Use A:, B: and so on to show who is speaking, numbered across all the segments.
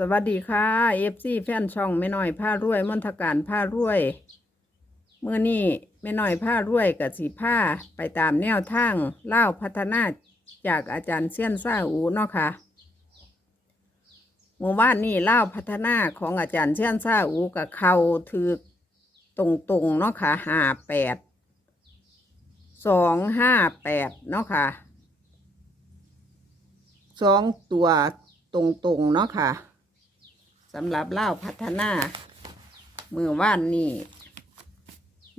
A: สวัสดีค่ะเอฟซีแฟนช่องแม่น้อยผ้ารวยมนทการผ้ารวยเมื่อนี้แม่น้อยผ้ารวยกับสีผ้าไปตามแนวทางเล่าพัฒนาจากอาจารย์เซียนซ่าอูเนาะค่ะเมื่อวานนี้เล่าพัฒนาของอาจารย์เซียนซ่าอูกับเขาถือตรงๆเนาะค่ะห้าแปดสองห้าแปดเนาะค่ะสองตัวตรงๆเนาะค่ะ สำหรับเล่าพัฒนามือว่านนี่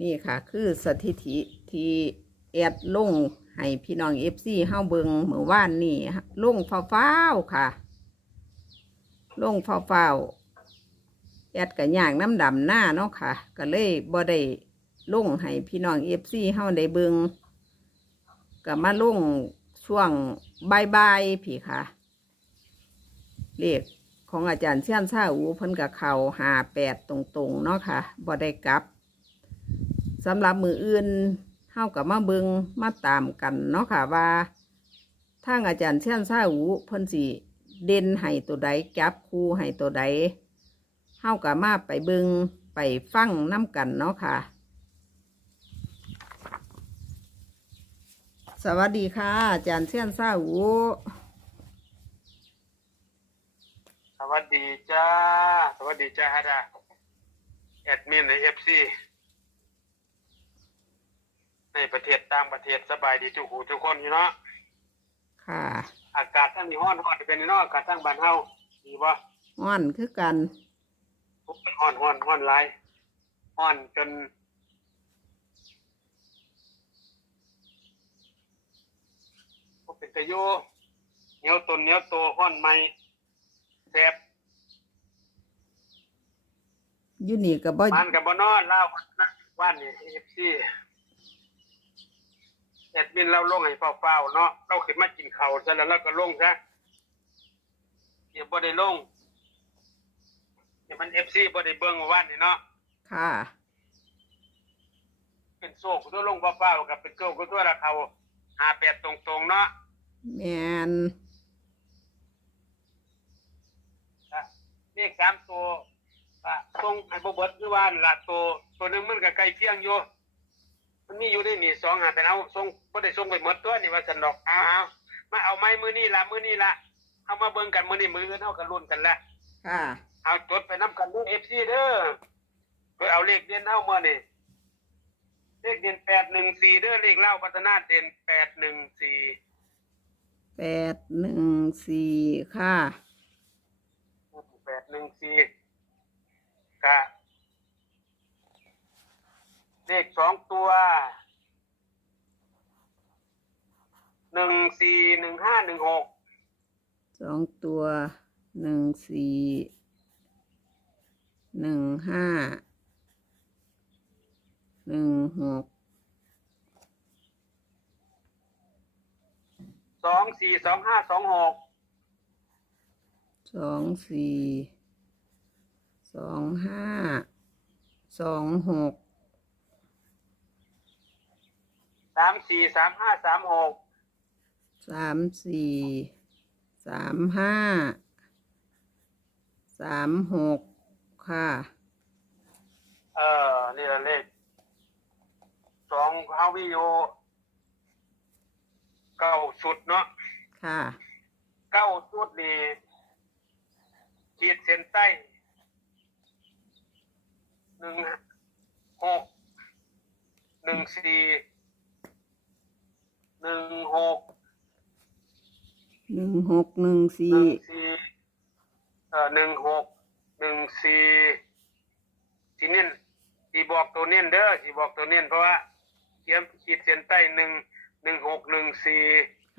A: นี่ค่ะ คือสถิติที่แอดลงให้พี่น้องเอฟซีเฮาเบิงมือว่านนี่ลงฟ้าวค่ะ ลงฟ้าวแอดกับย่างน้ำดำหน้าเนาะค่ะ ก็เลยบ่ได้ลงให้พี่น้องเอฟซีเฮาได้เบิงก็มาลงช่วงบายๆพี่ค่ะ เลข ของอาจารย์เซียนซาอูเพิ่นกับเขาหาแปดตรงๆเนาะค่ะบ่ได้กลับสำหรับมืออื่นเฮากับมาเบิงมาตามกันเนาะค่ะว่าทางอาจารย์เซียนซาอูเพิ่นสิเด่นให้ตัวใดจับคู่ให้ตัวใดเฮากับมาไปเบิงไปฟังน้ำกันเนาะค่ะ สวัสดีค่ะ อาจารย์เซียนซาอู
B: ส วัสดีจ้า สวัสดีจ้าฮะดาแอดมินในเอฟซีในประเทศต่างประเทศสบายดีทุกหูทุกคนอยู่เนาะ
A: ค่ะ
B: อากาศทั้งนี้ฮ้อนฮ้อนเป็นเนาะอากาศทั้งบ้านเฮาดีบ่
A: อ่อนคือกัน
B: ทุกคนฮ้อนฮ้อนฮ้อนหลายฮ้อนจนบ่เป็นตะโยเหนียวตนเหนียวโตฮ้อนใหม่ แซ่บ
A: อยู่นี่กับบ่
B: มันกับบนอนเล่านะว่านนี่เอฟซีแอดมินเราลงให้เฝ้าๆเนาะเราขึ้นมากินข้าวซะแล้วเราก็ลงซะเดี๋ยวบ่ได้ลงเดี๋ยวมันเอฟซีบ่ได้เบิ่งว่าว่านนี่เนาะ
A: ค่ะ
B: เป็นโซกตัวลงเฝ้าๆกับเป็นโซกตัวละเขาหาแปดตรงๆเนาะ
A: แมน
B: อะ เลขสามตัวอะตรงให้บ่เบิดคือว่าละตัวตัวหนึงมันก็ใกล้เคียงอยู่มันมีอยู่ในนี่สองหาแต่เอาส่งบ่ได้ส่งไปหมดตัวนี่ว่าสันดอกเอาเอามาเอาไม้มือนี่ละมือนี่ละเอามาเบิ่งกันมือนี่มือเท่ากันรุ่นกันละ
A: ค่ะ
B: เอาจดไปน้กันด้วยเอฟซีเด้อไปเอาเลขเด่นเท่าเมื่อนี่เลขเด่นแปดหนึ่งสี่เด้อเลขเล่าพัฒนาเด่นแปดหนึ่งสี่
A: แปดหนึ่งสี่ค่ะ
B: แปด หนึ่งสี่กะเลขสองตัวหนึ่งสี่หนึ่งห้าหนึ่งหก
A: สองตัวหนึ่งสี่หนึ่งห้าหนึ่งหก
B: สองสี่สองห้าสองหก
A: สองสี่ สองห้าสองหก
B: สามสี่สามห้าสามหก
A: สามสี่สามห้าสามหกค่ะ
B: เออ นี่ละเลขสองเฮาวิโอเก้าชุดเนาะ
A: ค่ะ
B: เก้าชุดนี่ขีดเส้นใต้ หนึ่งหกหนึ่งสี่หนึ่งหก
A: หนึ่งหกหนึ่ง
B: ห
A: สี่
B: นึ่งสี่เอ่อหนึ่งหกหนึ่งสี่สีเน้นสีบอกตัวเน้นเด้อสีบอกตัวเน้นเพราะว่าเขียนขีดเส้นใต้หนึ่งหนึ่งหกหนึ่งสี่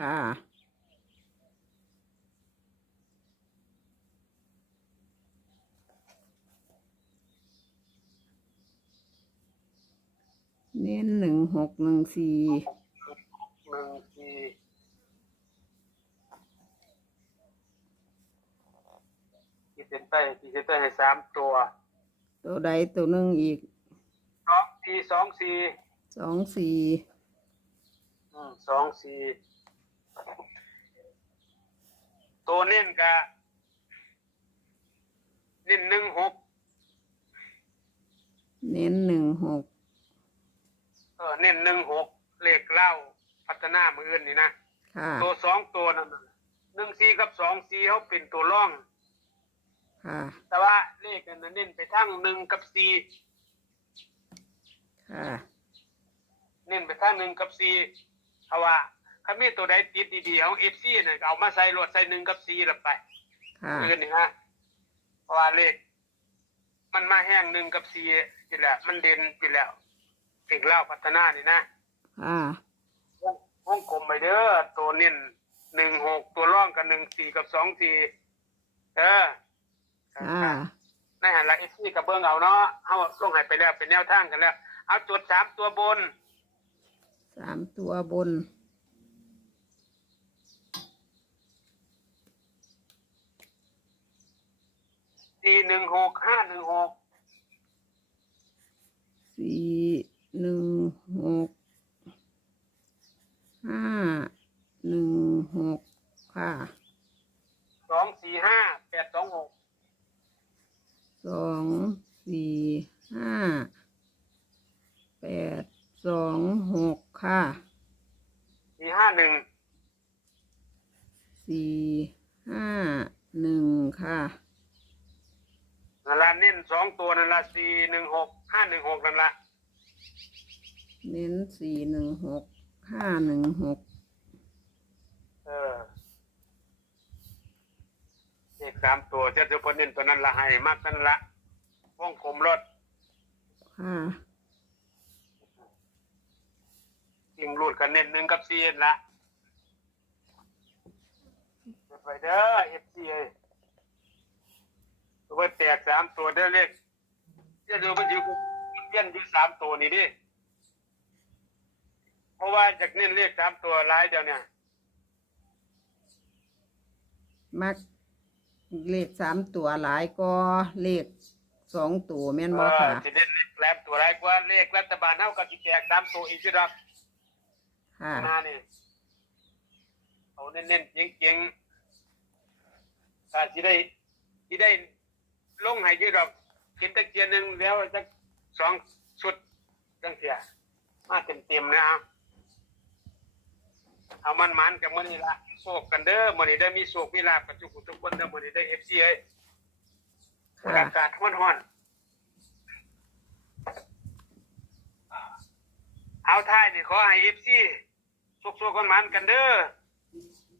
A: ค่ะ เน้นหนึ่งหกหนึ่งสี่
B: หนึ่งสี่ขีดเส้นใต้ขีดเส้นใต้ให้สามตัว
A: ตัวใดตัวหนึ่งอีก
B: สองสี่สองสี่
A: สองสี่
B: อืมสองสี่ตัวเน้นกะเน้นหนึ่งหก
A: เน้นหนึ่งหก
B: เออเน้นหนึ่งหกเลขเล่าพัฒนามืออื่นนี่นะ
A: ค่ะ
B: ตัวสองตัวนั่นน่ะหนึ่งสี่กับสองสี่เขาเป็นตัวร่อง
A: ค่ะ
B: แต่ว่าเลขนั้นนะเน้นไปทั้งหนึ่งกับสี่
A: ค่ะ
B: เน้นไปทั้งหนึ่งกับสี่เพราะว่าถ้ามีตัวใดติดดีๆของเอฟซีเนี่ยเอามาใส่รถใส่หนึ่งกับสี่ละไป
A: ค่ะ
B: มือนี่ฮะเพราะว่าเลขมันมาแห้งหนึ่งกับสี่นี่แหละมันเด่นอยู่แล้ว เลขเล่าพัฒนานี่นะ
A: ค่ะ
B: วงวงกลมไปเด้อตัวเน้นหนึ่งหกตัวร่องกับหนึ่งสี่กับสองสี่เออ
A: ค่ะ
B: ในหันละเอซี่กับเบิ้งเอาเนาะเอาลงใหายไปแล้วเป็นแนวทางกันแล้ว เอาจุดสามตัวบน
A: สามตัวบน
B: สี่หนึ่งหกห้าหนึ่งหก
A: สี่ หนึ่งหกห้าหนึ่งหกค่ะ
B: สองสี่ห้าแปดสองหก
A: สองสี่ห้าแปดสองหกค่ะ
B: สี่ห้าหนึ่ง
A: สี่ห้าหนึ่งค่ะ
B: นั่นละเน้นสองตัวนั่นละสี่หนึ่งหกห้าหนึ่งหกนั่นละ
A: เน้นสี่หนึ่งหกห้าหนึ่งหก
B: เออเลขสามตัวเจ้าตัวพนเน้นตัวนั้นละให้มากนั่นละวงกลมรถ
A: ค่ะ
B: ยิงรูดกันเน้นหนึ่งกับสี่นั่นละไปเด้อเอฟซีตัวแตกสามตัวเด้อเลขเจ้าดูมันอยู่เปี้ยนอยู่สามตัวนี่ดิ เพราะว่าจากเน้นเลขสามตัวหลายเดียวเนี่ย
A: มักเลขสามตัวหลายก็เลขสองตัวแม่นบ่
B: เอ
A: ค่ะ
B: อจะเน้นเลขแหลมตัวหลายกว่าเลขรัฐบาลเท่ากับสิแตกสามตัวอีกสิดอก
A: ค่ะ
B: หน้านี่เอาเน้นๆเจ๋งๆถ้าสิได้สิได้ลงให้อยืดดอกกินตะเกียนหนึ่งแล้วจะสองชุดจังเสียมาเต็มๆนะเอา เอามันมันๆกับมันนี่ละโศกกันเด้อมันนี่ได้มีโศกมีลาบกับทุกคนทุกคนเด้อมันนี่ได้เอฟซีเอ้ย
A: ค่ะ
B: อากาศร้อนๆเอาท้ายนี่ขอให้เอฟซีโศกๆกันมันกันเด้อ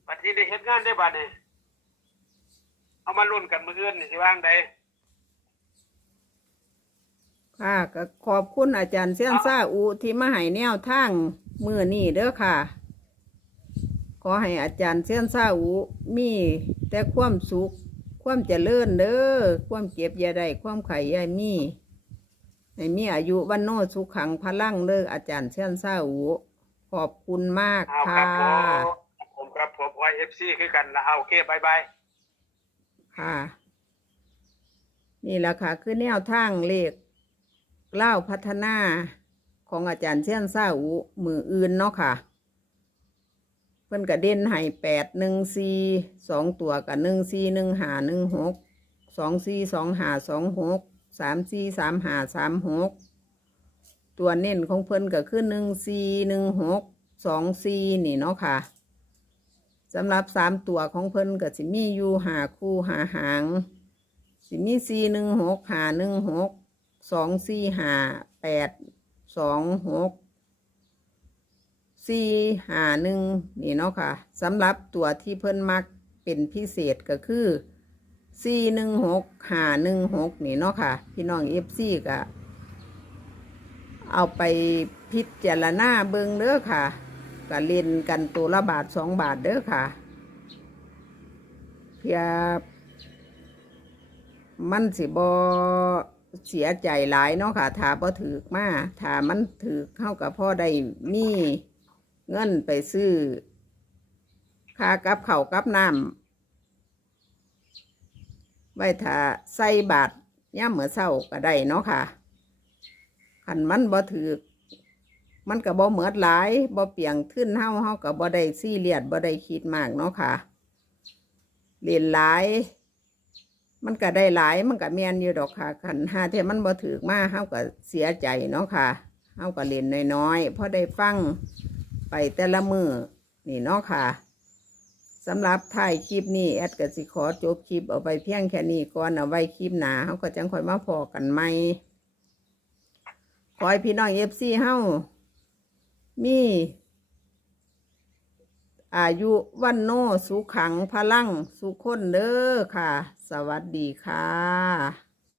B: บัดนี้ได้เฮ็ดงานได้บัดนี่เอามาลุ้นกันมื้ออื่นนี่สิว่างใด
A: ค่ะก็ขอบคุณอาจารย์เซียนซ่าอูที่มาให้แนวทางมือนี่เด้อค่ะ ขอให้อาจารย์เซียนซาอูมีแต่ความสุข ความเจริญเด้อความเก็บยาได้ความไข่ย่ามีให้มีอายุวันโนสุขขังพลังเด้ออาจารย์เซียนซาอูขอบคุณมาก
B: เอาค
A: ค่ะ
B: รับผมผมครับผมไอเอฟซีคือกันละเอาโอเคบายบาย
A: ค่ะ นี่แหละค่ะ คือแนวทางเลขเล่าวพัฒนาของอาจารย์เชียนซาอูมืออื่นเนาะค่ะ เพิ่นกระเด่นให้แปดหนึ่งสี่สองตัวกับหนึ่งสี่หนึ่งหาหนึ่งหกสองสี่สองหาสองหกสามสี่สามหาสามหกตัวเน้นของเพิ่นก็คือหนึ่งสี่หนึ่งหกสองสี่นี่เนาะค่ะสำหรับสามตัวของเพิ่นก็สิมีอยู่หาคู่หาหางสิมีสี่หนึ่งหกหาหนึ่งหกสองสี่หาแปดสองหก สี่หาหนึ่งนี่เนาะค่ะสำหรับตัวที่เพิ่นมักเป็นพิเศษก็คือสี่หนึ่งหกหาหนึ่งหกนี่เนาะค่ะ พี่น้องเอฟซีก็เอาไปพิจารณาเบิงเด้อค่ะก็เล่นกันตัวละบาทสองบาทเด้อค่ะ เพื่อมันสิบอเสียใจหลายเนาะค่ะถ้าบ่ถือมาถ้ามันถือเข้ากับพ่อได้มี เงินไปซื้อค่ากับเขากับน้ำไว้ถ้าใส่บาทย่ามเหมือเศร้าก็ได้เนาะค่ะคันมันบ่ถือมันก็บ่เหมือดหลายบ่เปียงขึ้นเฮาเฮาก็บ่ได้ซีเรียสบ่ได้คิดมากเนาะค่ะเรียนหลาย มันก็ได้หลายมันก็แม่นอยู่ดอกค่ะคันหาเทมันบ่ถือมาเฮาก็เสียใจเนาะค่ะเฮาก็เล่นน้อยๆพอได้ฟัง ไปแต่ละมือนี่เนาะค่ะสำหรับถ่ายคลิปนี้แอดก็สิขอจบคลิปเอาไปเพียงแค่นี้ก่อนเอาไว้คลิปหนาเฮาก็จังค่อยมาพอกันใหม่ขอให้พี่น้อง FC เฮามี อายุวันโนสุขังพลัง สุขคนเด้อค่ะ สวัสดีค่ะ